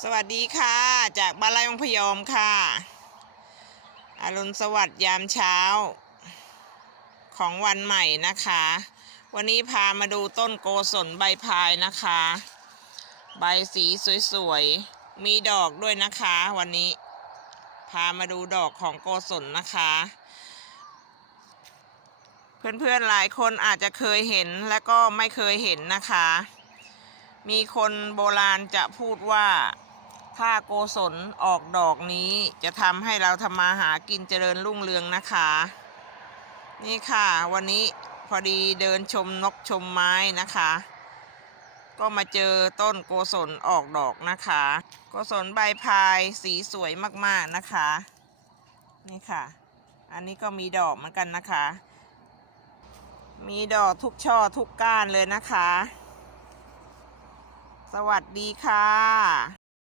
สวัสดีค่ะ จากบ้านไร่มังพยอมค่ะอรุณสวัสดิ์ยามเช้า ของวันใหม่นะคะ วันนี้พามาดูต้นโกศลใบพายนะคะ ใบสีสวยๆ มีดอกด้วยนะคะ วันนี้ พามาดูดอกของโกศลนะคะ เพื่อนๆหลายคนอาจจะเคยเห็นและก็ไม่เคยเห็นนะคะ มีคนโบราณจะพูดว่า ถ้าโกศลออกดอกนี้จะทำให้เราทำมาหากินเจริญรุ่งเรืองนะคะ นี่ค่ะ วันนี้พอดีเดินชมนกชมไม้นะคะ ก็มาเจอต้นโกศลออกดอกนะคะ โกศลใบพายสีสวยมากๆนะคะ นี่ค่ะ อันนี้ก็มีดอกเหมือนกันนะคะ มีดอกทุกช่อทุกก้านเลยนะคะ สวัสดีค่ะ